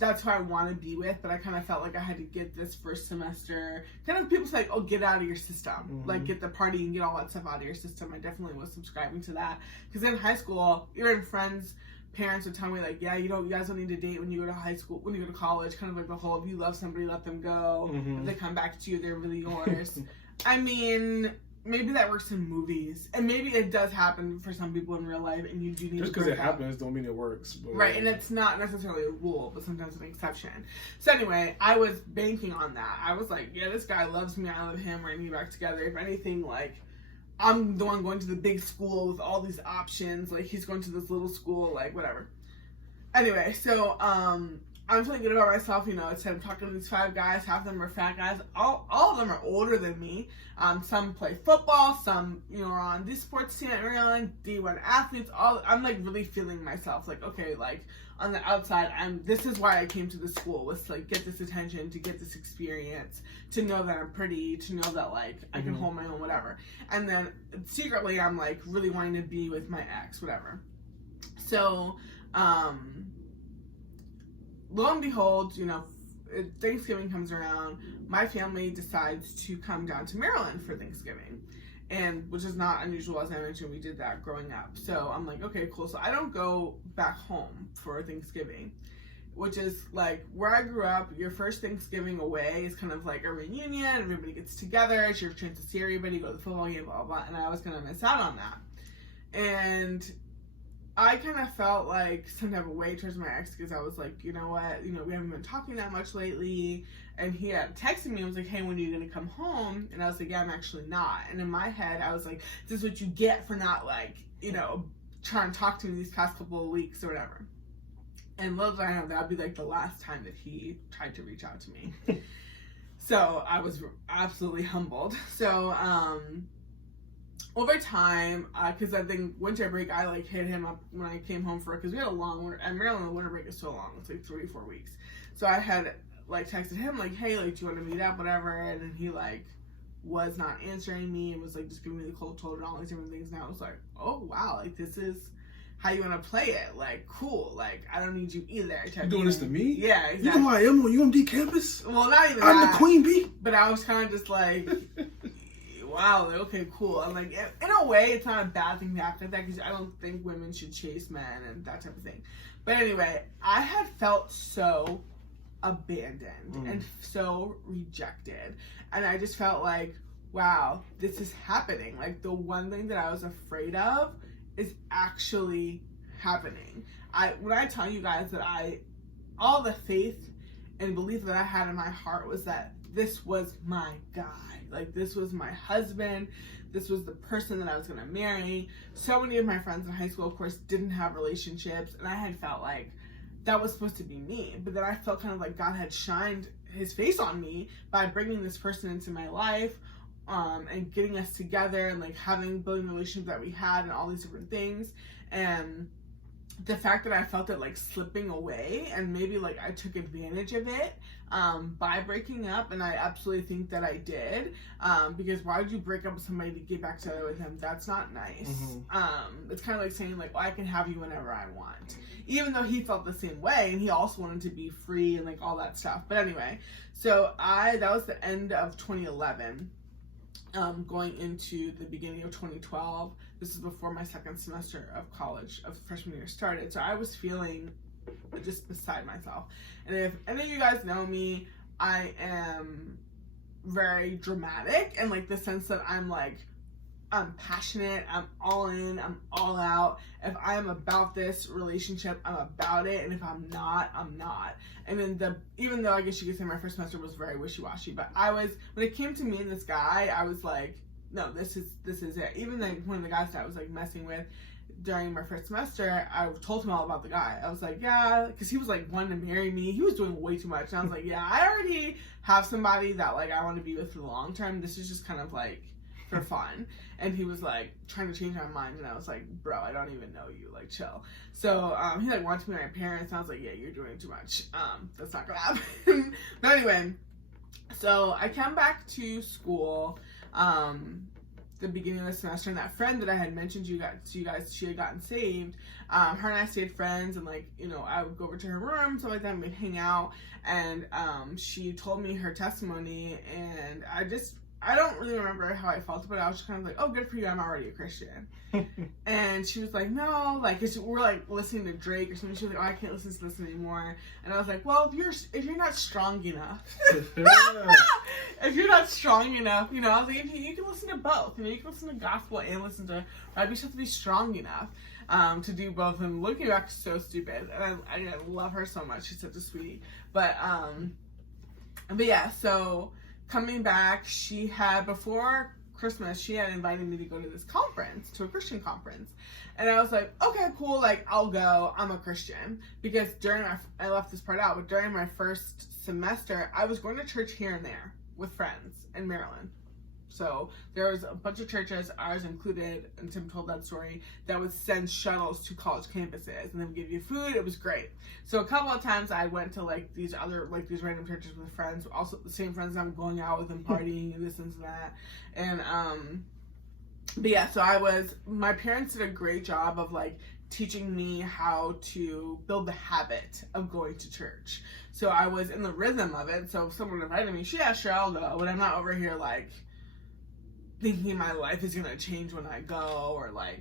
That's who I want to be with, but I kind of felt like I had to get this first semester. Kind of people say, like, oh, get out of your system. Like, get the party and get all that stuff out of your system. I definitely was subscribing to that. Because in high school, even friends, parents would tell me, like, yeah, you guys don't need to date when you go to high school, when you go to college. Kind of like the whole, if you love somebody, let them go. If they come back to you, they're really yours. I mean, maybe that works in movies, and maybe it does happen for some people in real life, and you do need just because it happens don't mean it works. But, right, and it's not necessarily a rule, but sometimes an exception. So anyway, I was banking on that. I was like, yeah, this guy loves me, I love him, we're gonna be back together. If anything, like, I'm the one going to the big school with all these options, like, he's going to this little school, like, whatever. Anyway, so, I'm feeling good about myself, you know. I said I'm talking to these 5 guys, half of them are fat guys. All of them are older than me. Some play football, some, you know, are on this sports team at Maryland, D1 athletes. I'm like really feeling myself, like, okay, like on the outside, this is why I came to this school, was to like get this attention, to get this experience, to know that I'm pretty, to know that like I can hold my own, whatever. And then secretly, I'm like really wanting to be with my ex, whatever. So, lo and behold, you know, Thanksgiving comes around, my family decides to come down to Maryland for Thanksgiving, and which is not unusual. As I mentioned, we did that growing up. So I'm like, okay, cool. So I don't go back home for Thanksgiving, which is like where I grew up. Your first Thanksgiving away is kind of like a reunion. Everybody gets together. It's your chance to see everybody, go to the football game, blah, blah, blah. And I was going to miss out on that. And I kind of felt like some type of way towards my ex because I was like, you know what, you know, we haven't been talking that much lately. And he had texted me and was like, hey, when are you going to come home? And I was like, yeah, I'm actually not. And in my head, I was like, this is what you get for not like, you know, trying to talk to me these past couple of weeks or whatever. And little did I know that would be like the last time that he tried to reach out to me. So I was absolutely humbled. So, over time, because I think winter break, I like hit him up when I came home because we had a long winter. At Maryland, the winter break is so long; it's like 3-4 weeks. So I had like texted him like, "Hey, like, do you want to meet up, whatever?" And then he like was not answering me and was like just giving me the cold shoulder and all these different things. And I was like, "Oh wow, like this is how you want to play it? Like, cool. Like, I don't need you either." You doing this to me? Yeah, exactly. You know who I am on UMD campus? Well, not even I'm that. the queen bee. But I was kind of just like. Wow, like, okay, cool. I'm like, in a way, it's not a bad thing to act like that because I don't think women should chase men and that type of thing. But anyway, I had felt so abandoned and so rejected. And I just felt like, wow, this is happening. Like, the one thing that I was afraid of is actually happening. When I tell you guys that all the faith and belief that I had in my heart was that this was my guy. Like, this was my husband. This was the person that I was going to marry. So many of my friends in high school, of course, didn't have relationships. And I had felt like that was supposed to be me. But then I felt kind of like God had shined his face on me by bringing this person into my life and getting us together and like building the relationship that we had and all these different things. And the fact that I felt it like slipping away, and maybe like I took advantage of it by breaking up, and I absolutely think that I did, because why would you break up with somebody to get back together with him? That's not nice. It's kind of like saying like, well, I can have you whenever I want, even though he felt the same way, and he also wanted to be free and like all that stuff. But anyway, so that was the end of 2011. Going into the beginning of 2012. This is before my second semester of college, of freshman year started. So I was feeling just beside myself. And if any of you guys know me, I am very dramatic, in like the sense that I'm passionate, I'm all in, I'm all out. If I'm about this relationship, I'm about it, and if I'm not, I'm not. And then even though I guess you could say my first semester was very wishy-washy, but when it came to me and this guy, I was like, no, this is it. Even like one of the guys that I was like messing with during my first semester, I told him all about the guy. I was like, yeah, because he was like wanting to marry me. He was doing way too much. And I was like, yeah, I already have somebody that like I want to be with for the long term. This is just kind of like for fun. And he was like trying to change my mind, and I was like, bro, I don't even know you, like chill. So he like wanted to meet my parents, and I was like, yeah, you're doing too much. That's not gonna happen. But anyway, so I come back to school the beginning of the semester, and that friend that I had mentioned to you guys, she had gotten saved. Her and I stayed friends, and like, you know, I would go over to her room, stuff like that, and we'd hang out. And she told me her testimony, and I don't really remember how I felt about it. I was just kind of like, oh, good for you, I'm already a Christian. And she was like, no, like, cause we're like listening to Drake or something. She was like, oh, I can't listen to this anymore. And I was like, well, if you're not strong enough, if you're not strong enough, you know, I was like, you can listen to both. You know, you can listen to gospel and listen to rap. You just have to be strong enough to do both. And looking back, so stupid. And I love her so much. She's such a sweetie. But yeah, so coming back, she had, before Christmas, she had invited me to go to this conference, to a Christian conference. And I was like, okay, cool, like, I'll go, I'm a Christian. Because I left this part out, but during my first semester, I was going to church here and there with friends in Maryland. So there was a bunch of churches, ours included, and Tim told that story, that would send shuttles to college campuses, and they would give you food. It was great. So a couple of times I went to like these random churches with friends, also the same friends I'm going out with and partying and this and that. And but yeah, so my parents did a great job of like teaching me how to build the habit of going to church. So I was in the rhythm of it. So if someone invited me, yeah, sure, I'll go. But I'm not over here like thinking my life is gonna change when I go, or like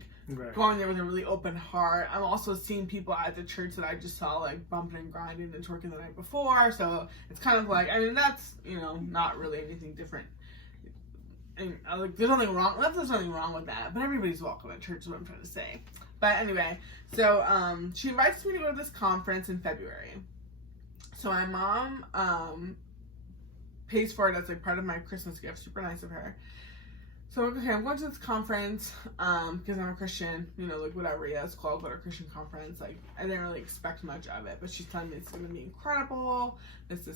going there with a really open heart. I'm also seeing people at the church that I just saw like bumping and grinding and twerking the night before, so it's kind of like, I mean, that's, you know, not really anything different. And like, there's nothing wrong with that, but everybody's welcome at church is what I'm trying to say. But anyway, so she invites me to go to this conference in February. So my mom pays for it as like part of my Christmas gift. Super nice of her. So okay, I'm going to this conference because I'm a Christian, you know, like whatever, yeah, it's called, but a Christian conference. Like, I didn't really expect much of it, but she's telling me it's going to be incredible, this,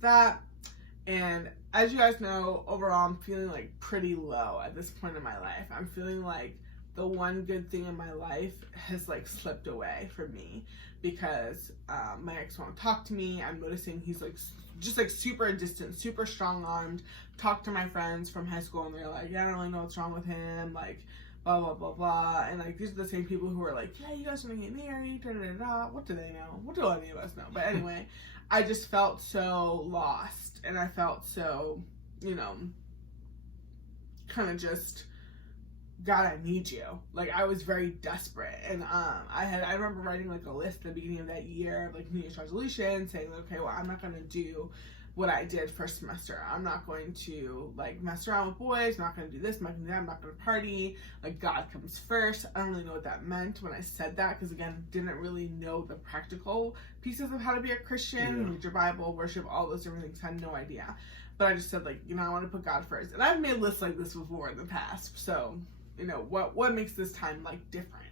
that. And as you guys know, overall, I'm feeling like pretty low at this point in my life. I'm feeling like the one good thing in my life has like slipped away from me, because my ex won't talk to me. I'm noticing he's like just like super distant, super strong-armed. Talk to my friends from high school, and they're like, yeah, I don't really know what's wrong with him, like blah blah blah blah. And like, these are the same people who are like, yeah, you guys are gonna get married, da da da da. What do they know? What do any of us know? But anyway, I just felt so lost, and I felt so, you know, kind of just, God, I need you. Like, I was very desperate. And I remember writing like a list at the beginning of that year of like New Year's resolutions, saying, okay, well, I'm not gonna do what I did first semester. I'm not going to like mess around with boys. I'm not going to do this. I'm not going to do that. I'm not going to party. Like, God comes first. I don't really know what that meant when I said that, because again, didn't really know the practical pieces of how to be a Christian, read your Bible, worship, all those different things. Had no idea. But I just said, like, you know, I want to put God first. And I've made lists like this before in the past. So, you know, what makes this time like different?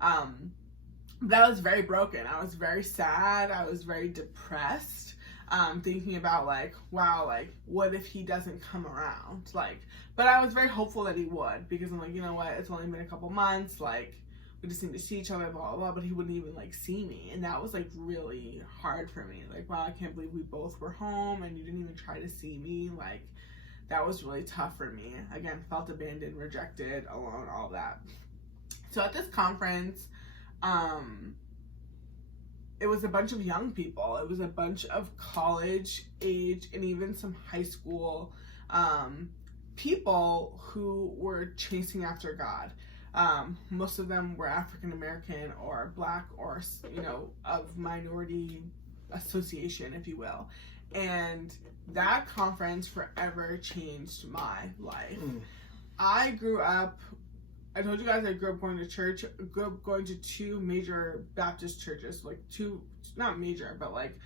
But I was very broken. I was very sad. I was very depressed. Thinking about like, wow, like, what if he doesn't come around? Like, but I was very hopeful that he would, because I'm like, you know what, it's only been a couple months, like, we just need to see each other, blah, blah, blah, but he wouldn't even, like, see me, and that was, like, really hard for me. Like, wow, I can't believe we both were home, and you didn't even try to see me. Like, that was really tough for me. Again, felt abandoned, rejected, alone, all that. So at this conference, it was a bunch of young people. It was a bunch of college age and even some high school people who were chasing after God. Most of them were African American or Black or, you know, of minority association, if you will. And that conference forever changed my life. I grew up, I told you guys I grew up going to church, grew up going to two major Baptist churches, like two, not major, but like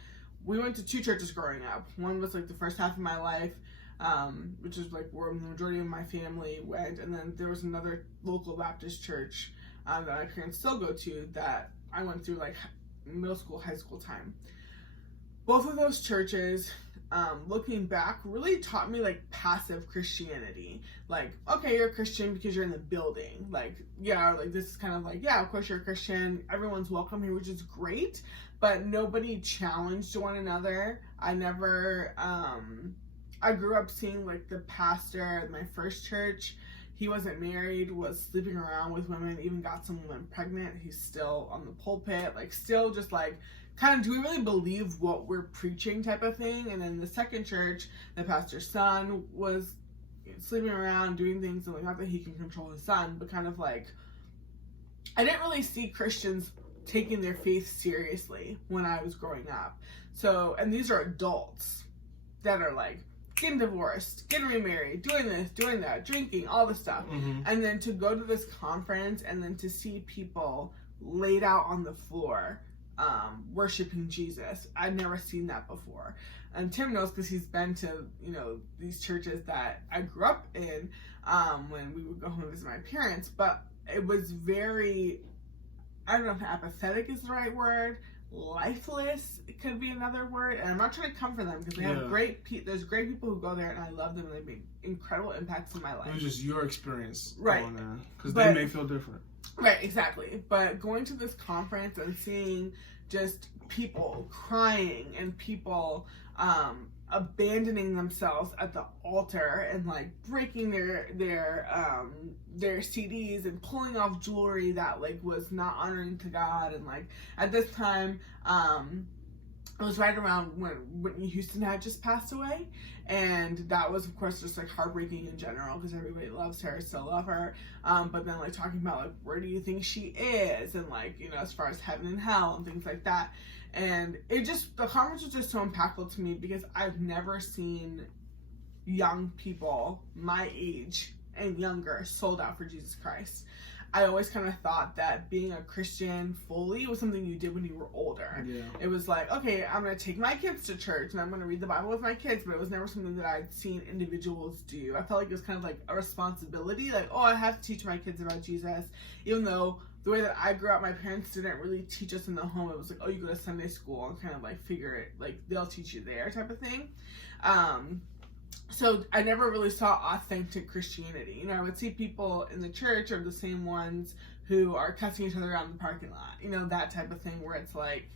we went to two churches growing up. One was like the first half of my life, which is like where the majority of my family went, and then there was another local Baptist church that I can still go to that I went through like middle school, high school time. Both of those churches, looking back, really taught me like passive Christianity. Like, okay, you're a Christian because you're in the building. Like, yeah, like this is kind of like, yeah, of course you're a Christian. Everyone's welcome here, which is great. But nobody challenged one another. I never, I grew up seeing like the pastor at my first church. He wasn't married, was sleeping around with women, even got some women pregnant. He's still on the pulpit, like still just like, kind of, do we really believe what we're preaching type of thing? And then the second church, the pastor's son was sleeping around, doing things, and like, not that he can control his son, but kind of like, I didn't really see Christians taking their faith seriously when I was growing up. So, and these are adults that are like getting divorced, getting remarried, doing this, doing that, drinking, all this stuff. And then to go to this conference and then to see people laid out on the floor worshiping Jesus. I'd never seen that before. And Tim knows because he's been to, you know, these churches that I grew up in when we would go home to visit my parents. But it was very, I don't know if apathetic is the right word, lifeless, it could be another word. And I'm not trying to come for them because they have there's great people who go there and I love them and they make incredible impacts in my life. It was just your experience, right? Because they may feel different. Right, exactly. But going to this conference and seeing just people crying and people abandoning themselves at the altar and like breaking their CDs and pulling off jewelry that like was not honoring to God. And like at this time, it was right around when Whitney Houston had just passed away, and that was of course just like heartbreaking in general because everybody loves her, still love her, but then like talking about like where do you think she is, and like, you know, as far as heaven and hell and things like that. And it just, the conference was just so impactful to me because I've never seen young people my age and younger sold out for Jesus Christ. I always kind of thought that being a Christian fully was something you did when you were older. Yeah. It was like, okay, I'm going to take my kids to church and I'm going to read the Bible with my kids, but it was never something that I'd seen individuals do. I felt like it was kind of like a responsibility, like, oh, I have to teach my kids about Jesus, even though the way that I grew up, my parents didn't really teach us in the home. It was like, oh, you go to Sunday school and kind of like figure it, like they'll teach you there type of thing. So I never really saw authentic Christianity. You know, I would see people in the church are the same ones who are cussing each other out in the parking lot. You know, that type of thing where it's like,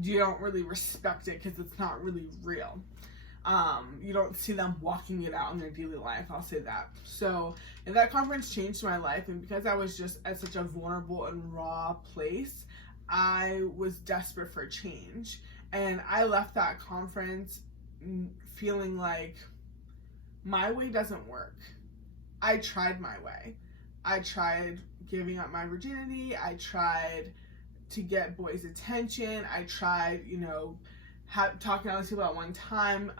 you don't really respect it because it's not really real. You don't see them walking it out in their daily life, I'll say that. So, and that conference changed my life, and because I was just at such a vulnerable and raw place, I was desperate for change. And I left that conference feeling like my way doesn't work. I tried my way. I tried giving up my virginity. I tried to get boys' attention. I tried, you know, talking to all these people at one time,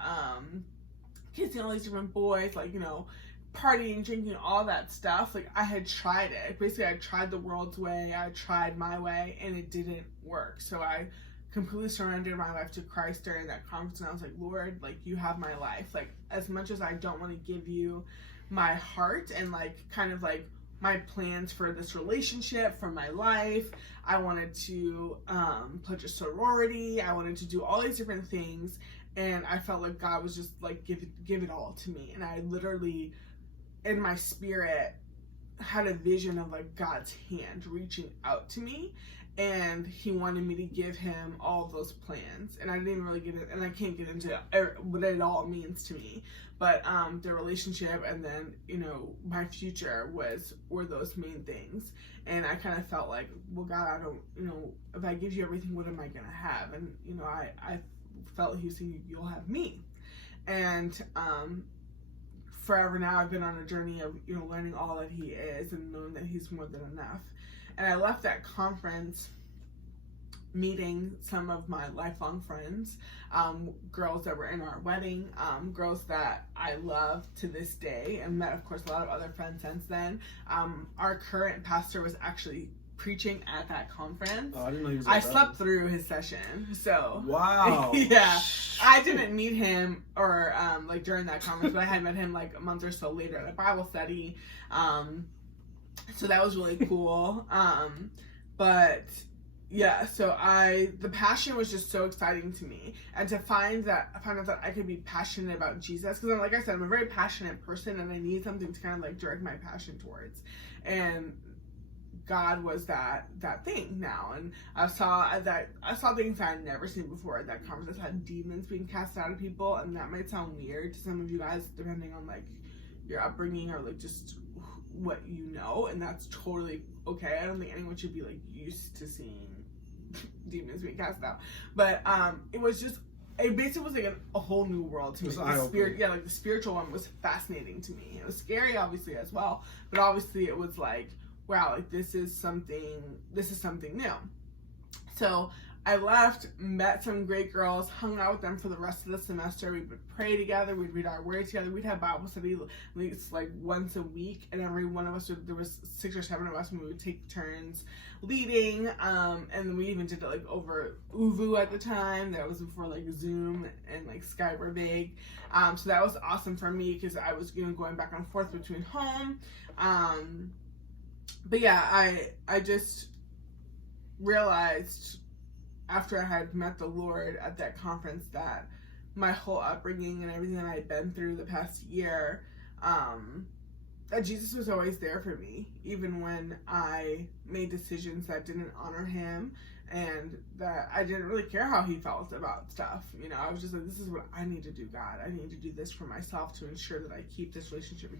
kissing all these different boys, like, you know, partying, drinking, all that stuff. Like, I had tried it. Basically, I tried the world's way. I tried my way, and it didn't work. So I completely surrendered my life to Christ during that conference, and I was like, Lord, like, you have my life. Like, as much as I don't want to give you my heart and like kind of like my plans for this relationship, for my life, I wanted to pledge a sorority, I wanted to do all these different things, and I felt like God was just like, give it all to me. And I literally, in my spirit, had a vision of like God's hand reaching out to me, and he wanted me to give him all of those plans. And I didn't even really get it, and I can't get into what it all means to me, but the relationship and then, you know, my future were those main things. And I kind of felt like, well, God, I don't, you know, if I give you everything, what am I gonna have? And, you know, I felt he was saying, you'll have me. And forever now I've been on a journey of, you know, learning all that he is and knowing that he's more than enough. And I left that conference meeting some of my lifelong friends, girls that were in our wedding, girls that I love to this day, and met, of course, a lot of other friends since then. Our current pastor was actually preaching at that conference. Oh, I didn't know he was. I slept through his session, so wow. Yeah, I didn't meet him or like during that conference, but I had met him like a month or so later at a Bible study. So that was really cool. But yeah, so the passion was just so exciting to me, and to find out that I could be passionate about Jesus, because like I said, I'm a very passionate person, and I need something to kind of like direct my passion towards, and God was that thing now. And I saw things I had never seen before at that conference. I had demons being cast out of people, and that might sound weird to some of you guys depending on like your upbringing or like just what you know, and that's totally okay. I don't think anyone should be like used to seeing demons being cast out, but it basically was like a whole new world to me. The spiritual one was fascinating to me. It was scary obviously as well, but obviously it was like, wow, like this is something new. So I left, met some great girls, hung out with them for the rest of the semester. We would pray together, we'd read our word together, we'd have Bible study at least like once a week, and every one of us there was 6 or 7 of us, and we would take turns leading, and then we even did it like over Uvu at the time. That was before like Zoom and like Skype were big. So that was awesome for me because I was, you know, going back and forth between home. But yeah, I just realized after I had met the Lord at that conference that my whole upbringing and everything that I had been through the past year, that Jesus was always there for me, even when I made decisions that didn't honor him, and that I didn't really care how he felt about stuff. You know, I was just like, this is what I need to do, God. I need to do this for myself to ensure that I keep this relationship,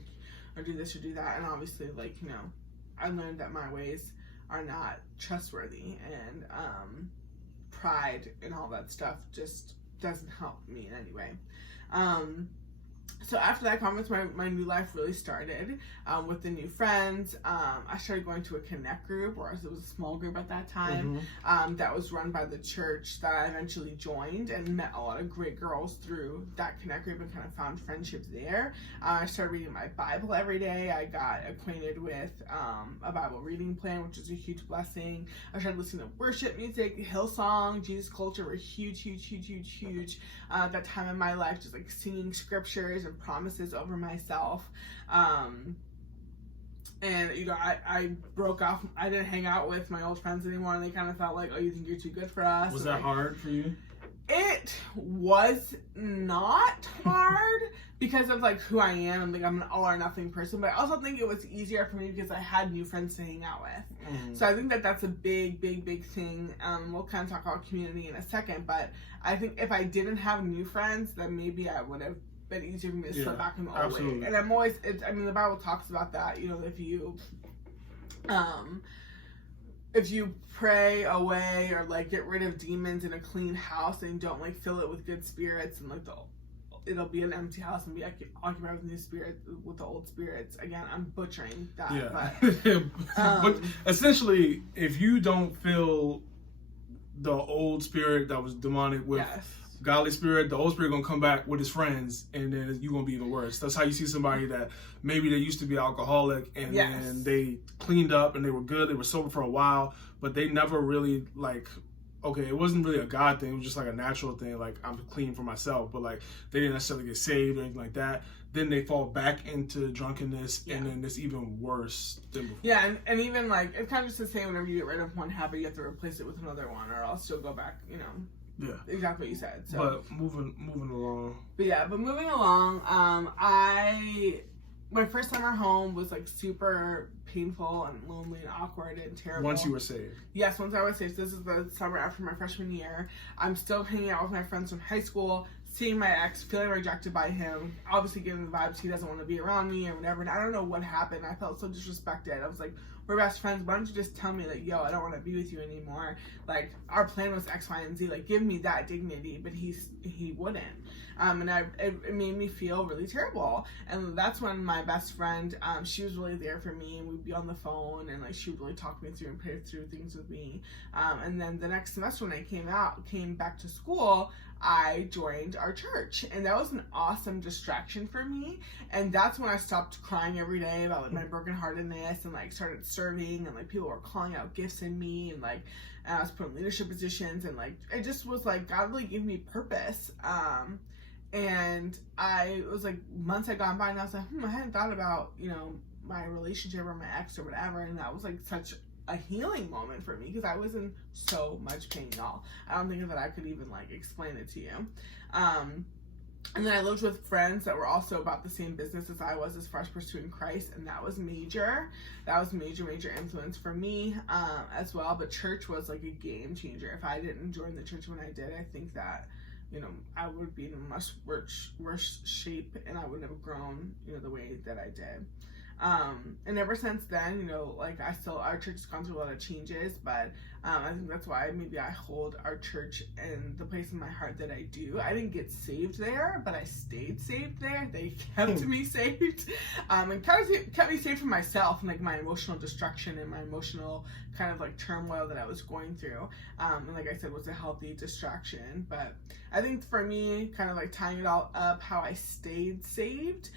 or do this or do that. And obviously, like, you know, I learned that my ways are not trustworthy, and pride and all that stuff just doesn't help me in any way. So after that conference, my new life really started with the new friends. I started going to a Connect group, or it was a small group at that time, that was run by the church that I eventually joined, and met a lot of great girls through that Connect group and kind of found friendships there. I started reading my Bible every day. I got acquainted with a Bible reading plan, which is a huge blessing. I started listening to worship music. Hillsong, Jesus culture were huge at that time in my life, just like singing scriptures and promises over myself. And you know, I broke off. I didn't hang out with my old friends anymore, and they kind of felt like, oh, you think you're too good for us? Was that hard for you? It was not hard because of like who I am, and like I'm an all or nothing person, but I also think it was easier for me because I had new friends to hang out with. So I think that that's a big thing. We'll kind of talk about community in a second, but I think if I didn't have new friends, then maybe I would have been easier for me to slip back in the old way. And I'm always, the Bible talks about that, you know, if you pray away or like get rid of demons in a clean house and don't like fill it with good spirits, and like it'll be an empty house and be occupied with new spirits, with the old spirits. Again, I'm butchering that, but essentially, if you don't fill the old spirit that was demonic with godly spirit, the old spirit gonna come back with his friends, and then you're gonna be even worse. That's how you see somebody that maybe they used to be alcoholic, and then they cleaned up and they were good, they were sober for a while, but they never really like, okay, it wasn't really a God thing, it was just like a natural thing, like I'm clean for myself, but like they didn't necessarily get saved or anything like that. Then they fall back into drunkenness, and then it's even worse than before. Yeah, and even like, it's kind of just the same whenever you get rid of one habit, you have to replace it with another one, or else you'll go back, you know. Yeah, exactly what you said. So, but moving along. But moving along, I my first summer home was like super painful and lonely and awkward and terrible. Once you were saved. Yes, once I was saved. This is the summer after my freshman year. I'm still hanging out with my friends from high school, seeing my ex, feeling rejected by him, obviously getting the vibes he doesn't want to be around me or whatever. And I don't know what happened. I felt so disrespected. I was like, we're best friends. Why don't you just tell me, like, yo, I don't want to be with you anymore. Like, our plan was X, Y, and Z. Like, give me that dignity. But he wouldn't. And it made me feel really terrible. And that's when my best friend, she was really there for me, and we'd be on the phone, and like she would really talk me through and pray through things with me. And then the next semester when I came back to school, I joined our church, and that was an awesome distraction for me. And that's when I stopped crying every day about like my brokenheartedness, and like started serving, and like people were calling out gifts in me, and like I was put in leadership positions, and like it just was like God really gave me purpose. And I was like, months had gone by, and I was like, I hadn't thought about, you know, my relationship or my ex or whatever. And that was like such a healing moment for me, because I was in so much pain, y'all. I don't think that I could even like explain it to you. And then I lived with friends that were also about the same business as I was, as far as pursuing Christ, and that was major. That was major influence for me as well. But church was like a game changer. If I didn't join the church when I did, I think that, you know, I would be in a much worse shape, and I wouldn't have grown, you know, the way that I did. And ever since then, you know, like our church has gone through a lot of changes, but I think that's why maybe I hold our church in the place in my heart that I do. I didn't get saved there, but I stayed saved there. They kept me saved, and kept me saved from myself and like my emotional destruction and my emotional kind of like turmoil that I was going through. And like I said, was a healthy distraction. But I think for me, kind of like tying it all up, how I stayed saved,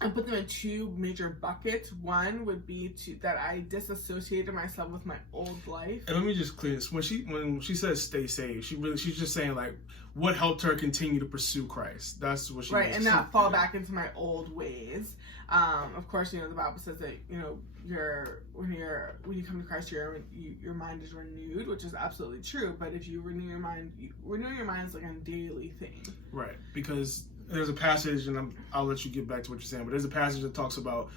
I put them in two major buckets. One would be that I disassociated myself with my old life. And let me just clear this. When she says stay saved, she's just saying like what helped her continue to pursue Christ. That's what she right, means. And not fall back into my old ways. Of course, you know, the Bible says that, you know, when you come to Christ, your mind is renewed, which is absolutely true. But if you renew your mind is like a daily thing. Right, because there's a passage, and I'll let you get back to what you're saying, but there's a passage that talks about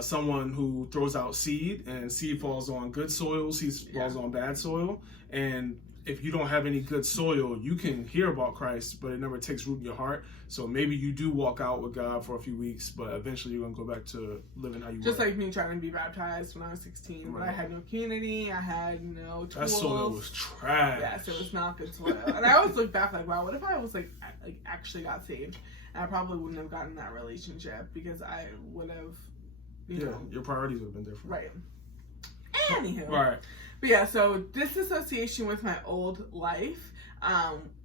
someone who throws out seed, and seed falls on good soil, seed falls on bad soil. And if you don't have any good soil, you can hear about Christ, but it never takes root in your heart. So maybe you do walk out with God for a few weeks, but eventually you're going to go back to living how you Just were. like me trying to be baptized when I was 16, right. But I had no community, I had no tools. That soil was trash. Yes, it was not good soil. And I always look back like, wow, what if I was like actually got saved? And I probably wouldn't have gotten that relationship, because I would have, you know. Your priorities would have been different. Right. Anywho. Right. But yeah, so disassociation with my old life,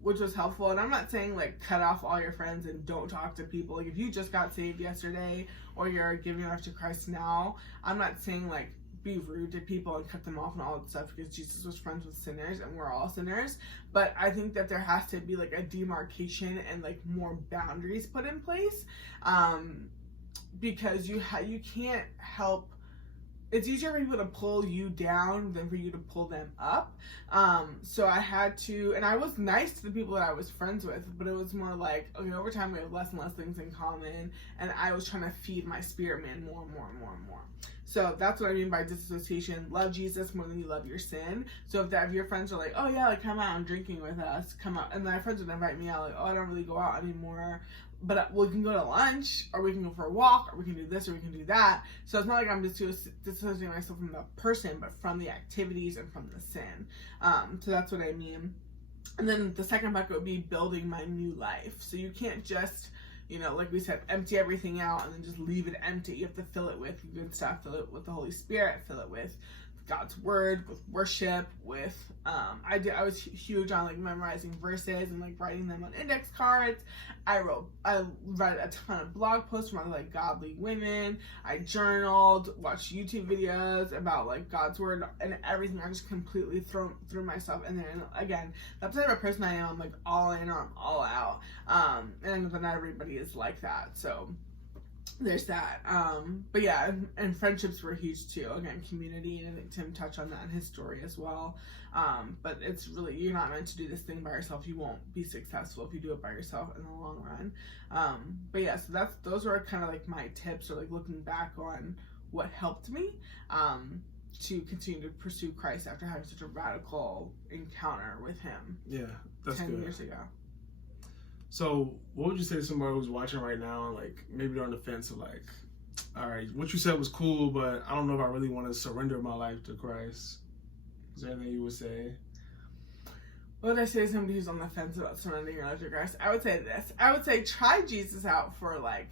which was helpful. And I'm not saying like cut off all your friends and don't talk to people. Like if you just got saved yesterday or you're giving your life to Christ now, I'm not saying like be rude to people and cut them off and all that stuff, because Jesus was friends with sinners and we're all sinners. But I think that there has to be like a demarcation and like more boundaries put in place, because you can't help. It's easier for people to pull you down than for you to pull them up. So I had to, and I was nice to the people that I was friends with, but it was more like, okay, over time we have less and less things in common, and I was trying to feed my spirit man more and more and more and more. So that's what I mean by disassociation. Love Jesus more than you love your sin. So if your friends are like, oh yeah, like come out and drinking with us, come out, and my friends would invite me out, like, oh, I don't really go out anymore, but we can go to lunch, or we can go for a walk, or we can do this, or we can do that. So it's not like I'm just disassociating myself from the person, but from the activities and from the sin. So that's what I mean. And then the second bucket would be building my new life. So you can't just, you know, like we said, empty everything out and then just leave it empty. You have to fill it with good stuff, fill it with the Holy Spirit, fill it with God's word, with worship, with I was huge on like memorizing verses and like writing them on index cards. I read a ton of blog posts from other like godly women. I journaled, watched YouTube videos about like God's word and everything. I just completely threw myself in there. And again, that's the type of person I am. I'm like all in or I'm all out. And but not everybody is like that. So there's that. But yeah, and friendships were huge too. Again, community, and I think Tim touched on that in his story as well. But it's really, you're not meant to do this thing by yourself. You won't be successful if you do it by yourself in the long run. But yeah, so those were kind of like my tips, or like looking back on what helped me to continue to pursue Christ after having such a radical encounter with him. Yeah, that's 10 good. years ago. So what would you say to somebody who's watching right now and like maybe they're on the fence of like, all right, what you said was cool, but I don't know if I really want to surrender my life to Christ. Is there anything you would say? What would I say to somebody who's on the fence about surrendering your life to Christ? I would say this. I would say try Jesus out for like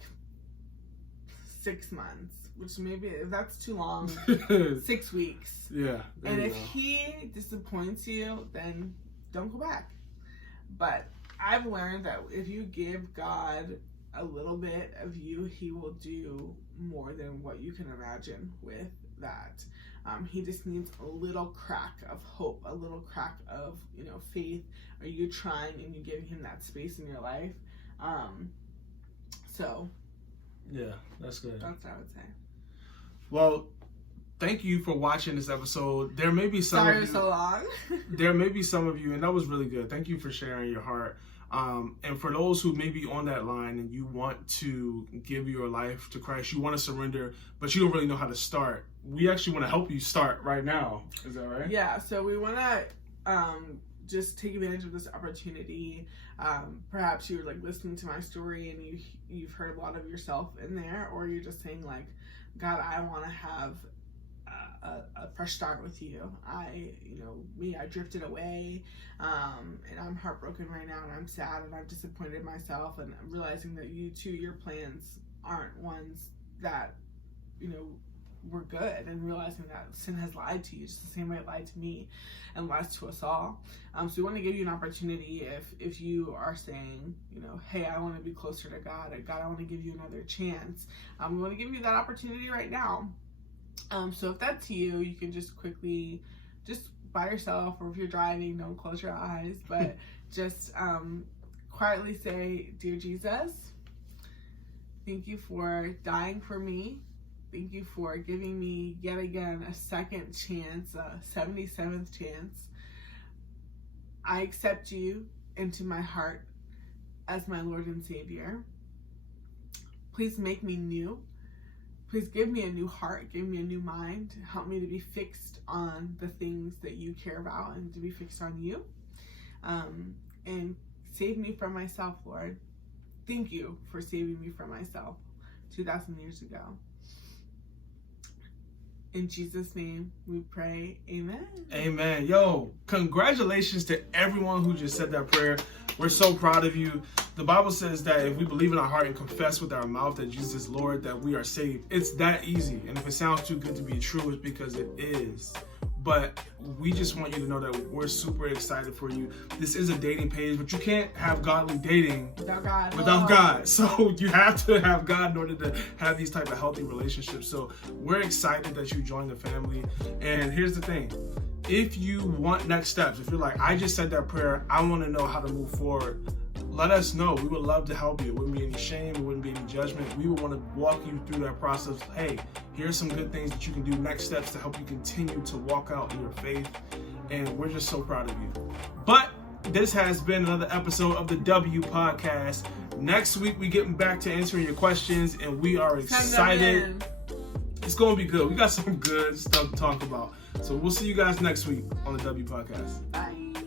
6 months, which maybe, if that's too long, 6 weeks. Yeah. And if he disappoints you, then don't go back. But I've learned that if you give God a little bit of you, he will do more than what you can imagine with that. He just needs a little crack of hope, a little crack of, faith. Are you trying and you giving him that space in your life? Yeah, that's good. That's what I would say. Well, thank you for watching this episode. There may be some Sorry of it was you, so long. there may be some of you, and that was really good. Thank you for sharing your heart. And for those who may be on that line and you want to give your life to Christ, you want to surrender, but you don't really know how to start, we actually want to help you start right now. Is that right? Yeah, so we want to just take advantage of this opportunity. Perhaps you're like listening to my story and you've heard a lot of yourself in there, or you're just saying like, God, I want to have a fresh start with you. I drifted away, and I'm heartbroken right now, and I'm sad, and I've disappointed myself, and I'm realizing that you too, your plans aren't ones that, were good, and realizing that sin has lied to you just the same way it lied to me and lies to us all. So we want to give you an opportunity if you are saying, hey, I want to be closer to God, or God, I want to give you another chance. We want to give you that opportunity right now. So if that's you, you can just quickly, just by yourself, or if you're driving, don't close your eyes, but just quietly say, Dear Jesus, thank you for dying for me. Thank you for giving me yet again a second chance, a 77th chance. I accept you into my heart as my Lord and Savior. Please make me new. Please give me a new heart, give me a new mind, help me to be fixed on the things that you care about and to be fixed on you. And save me from myself, Lord. Thank you for saving me from myself 2,000 years ago. In Jesus' name we pray, amen. Amen. Yo, congratulations to everyone who just said that prayer. We're so proud of you. The Bible says that if we believe in our heart and confess with our mouth that Jesus is Lord, that we are saved. It's that easy. And if it sounds too good to be true, it's because it is. But we just want you to know that we're super excited for you. This is a dating page, but you can't have godly dating without God. So you have to have God in order to have these type of healthy relationships. So we're excited that you joined the family. And here's the thing. If you want next steps, if you're like, I just said that prayer, I want to know how to move forward, let us know. We would love to help you. It wouldn't be any shame. It wouldn't be any judgment. We would want to walk you through that process. Hey, here's some good things that you can do, next steps to help you continue to walk out in your faith. And we're just so proud of you. But this has been another episode of the W Podcast. Next week, we're getting back to answering your questions, and we are excited. It's going to be good. We got some good stuff to talk about. So we'll see you guys next week on the W Podcast. Bye.